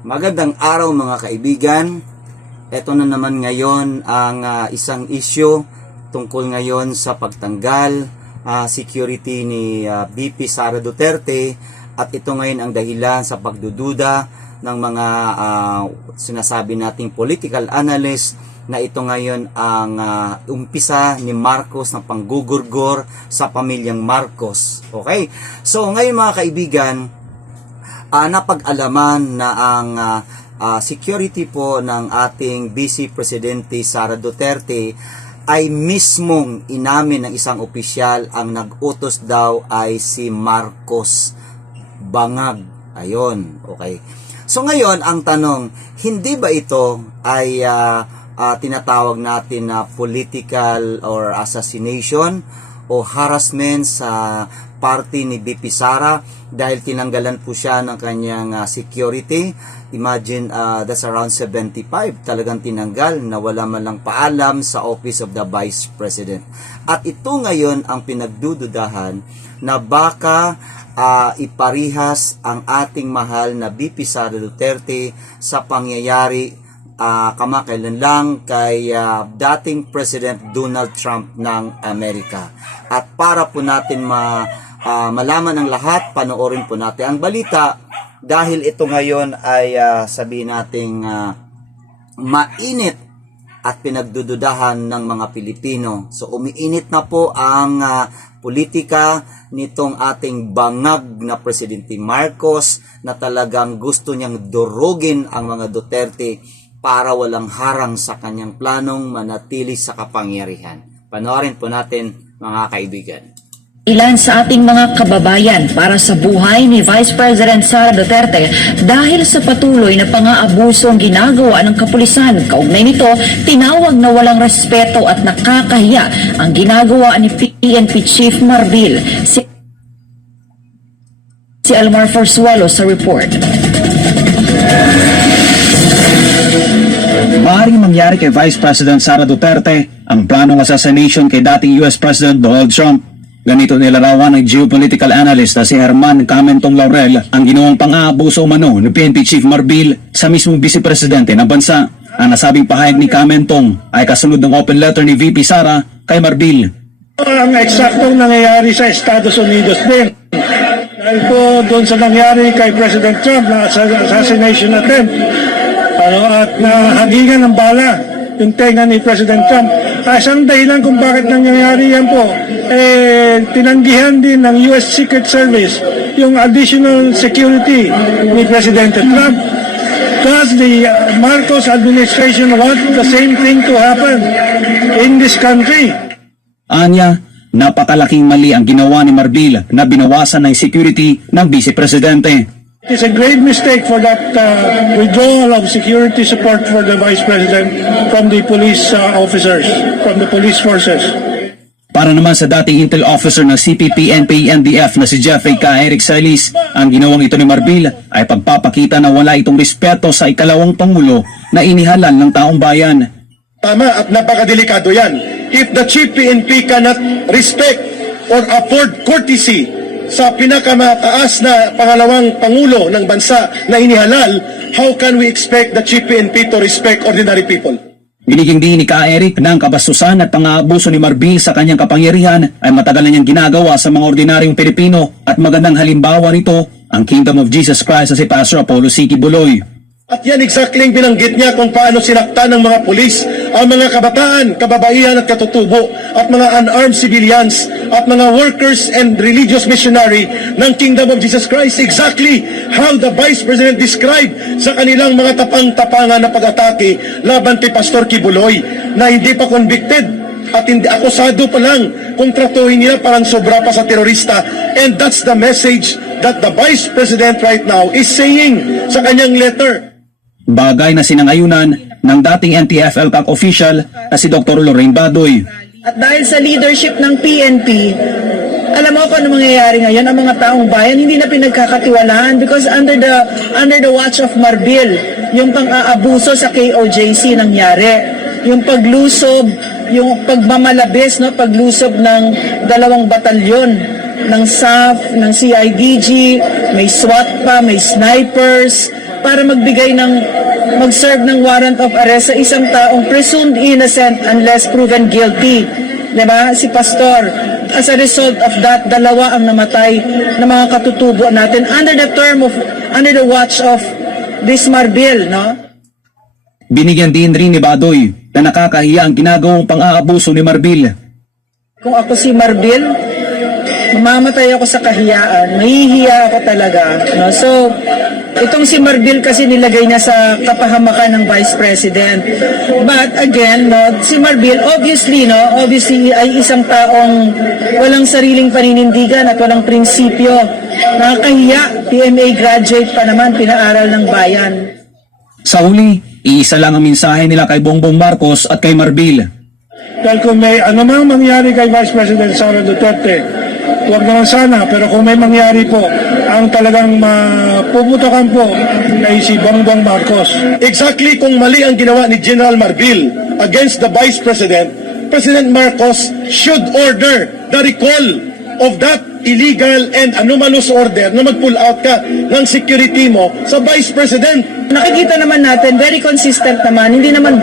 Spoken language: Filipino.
Magandang araw mga kaibigan. Ito na naman ngayon ang isang issue tungkol ngayon sa pagtanggal security ni VP Sara Duterte, at ito ngayon ang dahilan sa pagdududa ng mga sinasabi nating political analyst na ito ngayon ang umpisa ni Marcos ng panggugurgor sa pamilyang Marcos. Okay? So ngayon mga kaibigan, napag-alaman na ang security po ng ating Vice Presidente Sara Duterte ay mismong inamin ng isang opisyal ang nag-utos daw ay si Marcos Bangag. Ayun, okay. So ngayon, ang tanong, hindi ba ito ay tinatawag natin na political or assassination o harassment sa party ni VP Sara dahil tinanggalan po siya ng kanyang security? Imagine, that's around 75 talagang tinanggal na wala man lang paalam sa Office of the Vice President. At ito ngayon ang pinagdududahan na baka iparihas ang ating mahal na VP Sara Duterte sa pangyayari kamakailan lang kay dating President Donald Trump ng Amerika. At para po natin malaman ang lahat, panoorin po natin ang balita dahil ito ngayon ay sabihin nating mainit at pinagdududahan ng mga Pilipino. So umiinit na po ang politika nitong ating bangag na Presidente Marcos na talagang gusto niyang durugin ang mga Duterte para walang harang sa kanyang planong manatili sa kapangyarihan. Panoorin po natin mga kaibigan. Ilan sa ating mga kababayan para sa buhay ni Vice President Sara Duterte dahil sa patuloy na pang-aabuso ang ginagawa ng kapulisan. Kaugnay nito, tinawag na walang respeto at nakakahiya ang ginagawa ni PNP Chief Marbil. Si Elmar Forzuelo sa report. Maaaring mangyari kay Vice President Sara Duterte ang planong assassination kay dating US President Donald Trump. Ganito nilarawan ng geopolitical analyst na si Herman Camentong Laurel ang ginawang pang-aabuso umano ni PNP Chief Marbil sa mismong Vice Presidente ng bansa. Ang nasabing pahayag ni Camentong ay kasunod ng open letter ni VP Sara kay Marbil. Ang eksaktong nangyayari sa Estados Unidos din. Dahil po doon sa nangyari kay President Trump na assassination attempt, at nahagingan ng bala yung tenga ni President Trump. Isang dahilan kung bakit nangyayari yan po, tinanggihan din ng US Secret Service yung additional security ni President Trump. Because the Marcos administration wants the same thing to happen in this country. Anya, napakalaking mali ang ginawa ni Marbil na binawasan ng security ng Vice Presidente. It's a great mistake for that withdrawal of security support for the Vice President from the police officers, from the police forces. Para naman sa dating intel officer ng CPP, NPA, NDF na si Jeffrey K. Eric Salis, ang ginawang ito ni Marbil ay pagpapakita na wala itong respeto sa ikalawang Pangulo na inihalal ng taong bayan. Tama at napakadelikado yan. If the Chief PNP cannot respect or afford courtesy sa pinakamataas na pangalawang Pangulo ng bansa na inihalal, how can we expect the Chief PNP to respect ordinary people? Biniging din ni Ka Eric na ang kabastusan at pang-aabuso ni Marbil sa kanyang kapangyarihan ay matagal na niyang ginagawa sa mga ordinaryong Pilipino at magandang halimbawa nito ang Kingdom of Jesus Christ na si Pastor Apollo C. Buloy. At yan exactly ang binanggit niya kung paano sinaktan ng mga pulis ang mga kabataan, kababaihan at katutubo at mga unarmed civilians at mga workers and religious missionary ng Kingdom of Jesus Christ. Exactly how the Vice President described sa kanilang mga tapang-tapangan na pag-atake laban kay Pastor Kibuloy na hindi pa convicted at hindi akusado pa lang, kontratuhin nila parang sobra pa sa terorista. And that's the message that the Vice President right now is saying sa kanyang letter. Bagay na sinangayunan ng dating NTF-ELCAC official na si Dr. Lorraine Badoy. At dahil sa leadership ng PNP, alam mo kung ano mangyayari ngayon, ang mga taong bayan hindi na pinagkakatiwalaan because under the watch of Marbil, yung pang-aabuso sa KOJC nangyari, yung paglusob, yung pagmamalabis, no, paglusob ng 2 batalyon ng SAF, ng CIDG, may SWAT pa, may snipers, para mag-serve ng warrant of arrest sa isang taong presumed innocent unless proven guilty. Diba? Si Pastor. As a result of that, 2 ang namatay na mga katutubo natin under the watch of this Marbil, no? Binigyan din rin ni Badoy na nakakahiya ang ginagawang pang-aabuso ni Marbil. Kung ako si Marbil, mamamatay ako sa kahiyaan. Mahihiya ako talaga. No? So, itong si Marbil kasi nilagay niya sa kapahamakan ng Vice President. But again, no, si Marbil obviously ay isang taong walang sariling paninindigan at walang prinsipyo. Nakakahiya, PMA graduate pa naman, pinaaral ng bayan. Sa huli, iisa lang ang mensahe nila kay Bongbong Marcos at kay Marbil. Dahil kung may anumang mangyari kay Vice President Sara Duterte, huwag naman sana, pero kung may mangyari po, ang talagang mapuputokan po ay si Bongbong Marcos. Exactly kung mali ang ginawa ni General Marbil against the Vice President, President Marcos should order the recall of that illegal and anomalous order na mag-pull out ka ng security mo sa Vice President. Nakikita naman natin, very consistent naman, hindi naman